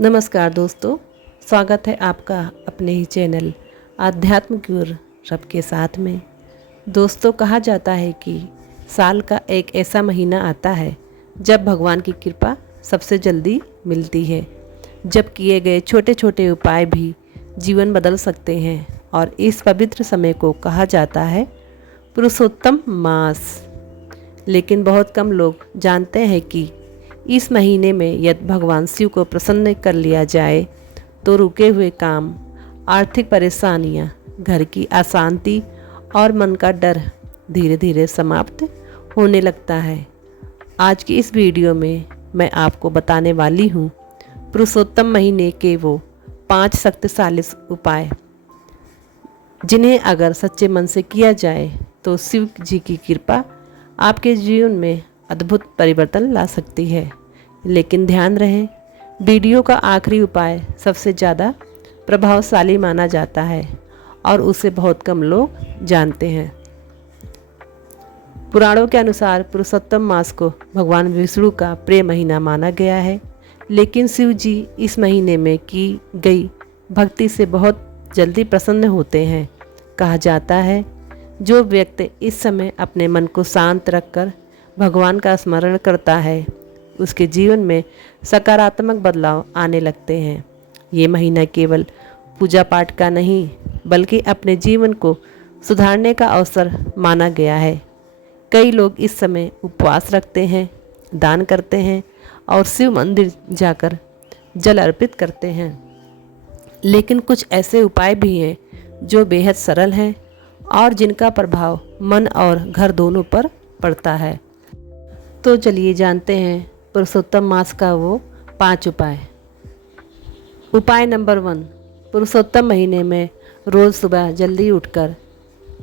नमस्कार दोस्तों, स्वागत है आपका अपने ही चैनल आध्यात्म गुरु रब के साथ में। दोस्तों, कहा जाता है कि साल का एक ऐसा महीना आता है जब भगवान की कृपा सबसे जल्दी मिलती है, जब किए गए छोटे छोटे उपाय भी जीवन बदल सकते हैं। और इस पवित्र समय को कहा जाता है पुरुषोत्तम मास। लेकिन बहुत कम लोग जानते हैं कि इस महीने में यदि भगवान शिव को प्रसन्न कर लिया जाए तो रुके हुए काम, आर्थिक परेशानियां, घर की अशांति और मन का डर धीरे धीरे समाप्त होने लगता है। आज की इस वीडियो में मैं आपको बताने वाली हूँ पुरुषोत्तम महीने के वो 5 शक्तिशाली उपाय, जिन्हें अगर सच्चे मन से किया जाए तो शिव जी की कृपा आपके जीवन में अद्भुत परिवर्तन ला सकती है। लेकिन ध्यान रहे, वीडियो का आखिरी उपाय सबसे ज़्यादा प्रभावशाली माना जाता है और उसे बहुत कम लोग जानते हैं। पुराणों के अनुसार पुरुषोत्तम मास को भगवान विष्णु का प्रिय महीना माना गया है, लेकिन शिव जी इस महीने में की गई भक्ति से बहुत जल्दी प्रसन्न होते हैं। कहा जाता है जो व्यक्ति इस समय अपने मन को शांत रखकर भगवान का स्मरण करता है, उसके जीवन में सकारात्मक बदलाव आने लगते हैं। ये महीना केवल पूजा पाठ का नहीं, बल्कि अपने जीवन को सुधारने का अवसर माना गया है। कई लोग इस समय उपवास रखते हैं, दान करते हैं और शिव मंदिर जाकर जल अर्पित करते हैं। लेकिन कुछ ऐसे उपाय भी हैं जो बेहद सरल हैं और जिनका प्रभाव मन और घर दोनों पर पड़ता है। तो चलिए जानते हैं पुरुषोत्तम मास का वो 5 उपाय। उपाय नंबर 1, पुरुषोत्तम महीने में रोज़ सुबह जल्दी उठकर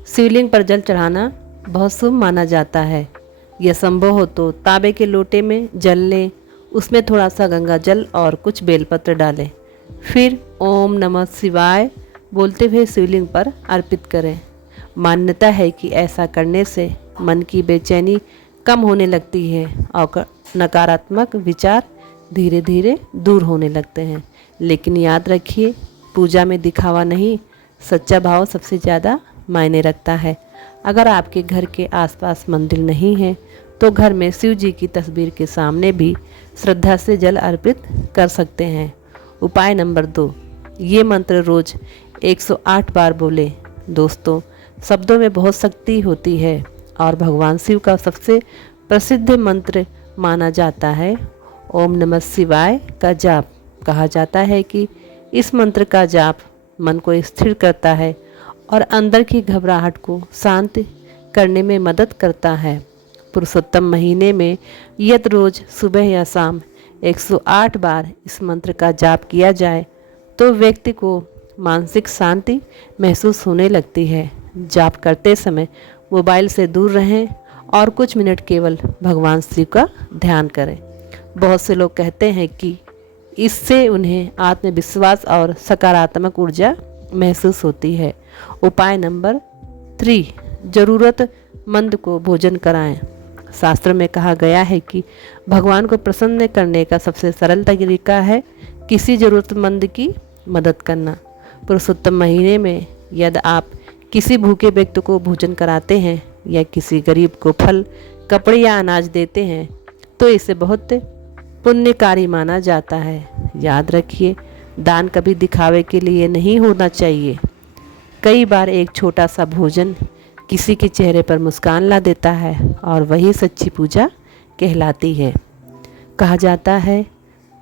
शिवलिंग पर जल चढ़ाना बहुत शुभ माना जाता है। यह संभव हो तो तांबे के लोटे में जल लें, उसमें थोड़ा सा गंगा जल और कुछ बेलपत्र डालें, फिर ओम नमः शिवाय बोलते हुए शिवलिंग पर अर्पित करें। मान्यता है कि ऐसा करने से मन की बेचैनी कम होने लगती है और नकारात्मक विचार धीरे धीरे दूर होने लगते हैं। लेकिन याद रखिए, पूजा में दिखावा नहीं, सच्चा भाव सबसे ज़्यादा मायने रखता है। अगर आपके घर के आसपास मंदिर नहीं है तो घर में शिव जी की तस्वीर के सामने भी श्रद्धा से जल अर्पित कर सकते हैं। उपाय नंबर 2, ये मंत्र रोज़ 108 बार बोले। दोस्तों, शब्दों में बहुत शक्ति होती है और भगवान शिव का सबसे प्रसिद्ध मंत्र माना जाता है ओम नमः शिवाय का जाप। कहा जाता है कि इस मंत्र का जाप मन को स्थिर करता है और अंदर की घबराहट को शांत करने में मदद करता है। पुरुषोत्तम महीने में यदि रोज़ सुबह या शाम 108 बार इस मंत्र का जाप किया जाए तो व्यक्ति को मानसिक शांति महसूस होने लगती है। जाप करते समय मोबाइल से दूर रहें और कुछ मिनट केवल भगवान शिव का ध्यान करें। बहुत से लोग कहते हैं कि इससे उन्हें आत्मविश्वास और सकारात्मक ऊर्जा महसूस होती है। उपाय नंबर 3, ज़रूरतमंद को भोजन कराएं। शास्त्र में कहा गया है कि भगवान को प्रसन्न करने का सबसे सरल तरीका है किसी ज़रूरतमंद की मदद करना। पुरुषोत्तम महीने में यदि आप किसी भूखे व्यक्ति को भोजन कराते हैं या किसी गरीब को फल, कपड़े या अनाज देते हैं तो इसे बहुत पुण्यकारी माना जाता है। याद रखिए, दान कभी दिखावे के लिए नहीं होना चाहिए। कई बार एक छोटा सा भोजन किसी के चेहरे पर मुस्कान ला देता है और वही सच्ची पूजा कहलाती है। कहा जाता है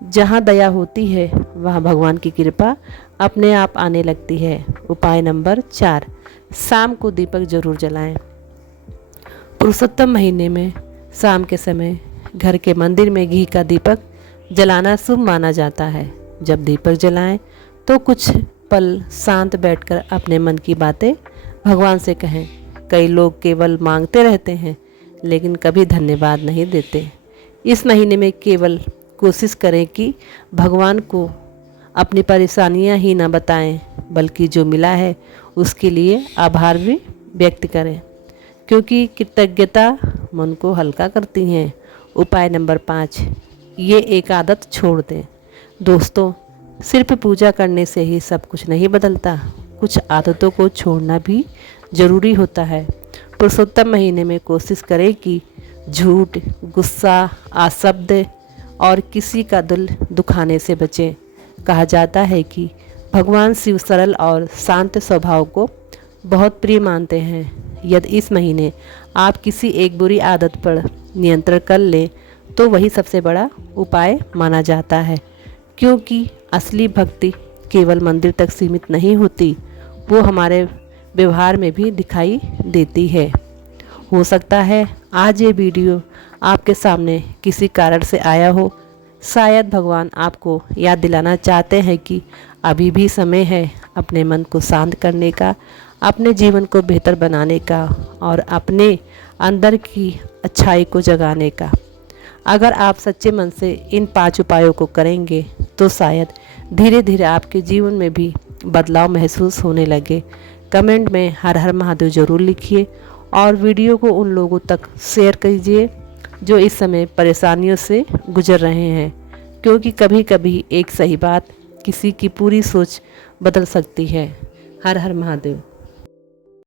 जहाँ दया होती है वहाँ भगवान की कृपा अपने आप आने लगती है। उपाय नंबर 4, शाम को दीपक जरूर जलाएं। पुरुषोत्तम महीने में शाम के समय घर के मंदिर में घी का दीपक जलाना शुभ माना जाता है। जब दीपक जलाएं तो कुछ पल शांत बैठकर अपने मन की बातें भगवान से कहें। कई लोग केवल मांगते रहते हैं लेकिन कभी धन्यवाद नहीं देते। इस महीने में केवल कोशिश करें कि भगवान को अपनी परेशानियां ही ना बताएं, बल्कि जो मिला है उसके लिए आभार भी व्यक्त करें, क्योंकि कृतज्ञता मन को हल्का करती हैं। उपाय नंबर 5, ये एक आदत छोड़ दें। दोस्तों, सिर्फ पूजा करने से ही सब कुछ नहीं बदलता, कुछ आदतों को छोड़ना भी ज़रूरी होता है। पुरुषोत्तम महीने में कोशिश करें कि झूठ, गुस्सा, अशब्द और किसी का दिल दुखाने से बचें। कहा जाता है कि भगवान शिव सरल और शांत स्वभाव को बहुत प्रिय मानते हैं। यदि इस महीने आप किसी एक बुरी आदत पर नियंत्रण कर लें तो वही सबसे बड़ा उपाय माना जाता है, क्योंकि असली भक्ति केवल मंदिर तक सीमित नहीं होती, वो हमारे व्यवहार में भी दिखाई देती है। हो सकता है आज ये वीडियो आपके सामने किसी कारण से आया हो। शायद भगवान आपको याद दिलाना चाहते हैं कि अभी भी समय है अपने मन को शांत करने का, अपने जीवन को बेहतर बनाने का और अपने अंदर की अच्छाई को जगाने का। अगर आप सच्चे मन से इन 5 उपायों को करेंगे तो शायद धीरे धीरे आपके जीवन में भी बदलाव महसूस होने लगे। कमेंट में हर हर महादेव ज़रूर लिखिए और वीडियो को उन लोगों तक शेयर कीजिए जो इस समय परेशानियों से गुजर रहे हैं, क्योंकि कभी कभी एक सही बात किसी की पूरी सोच बदल सकती है। हर हर महादेव।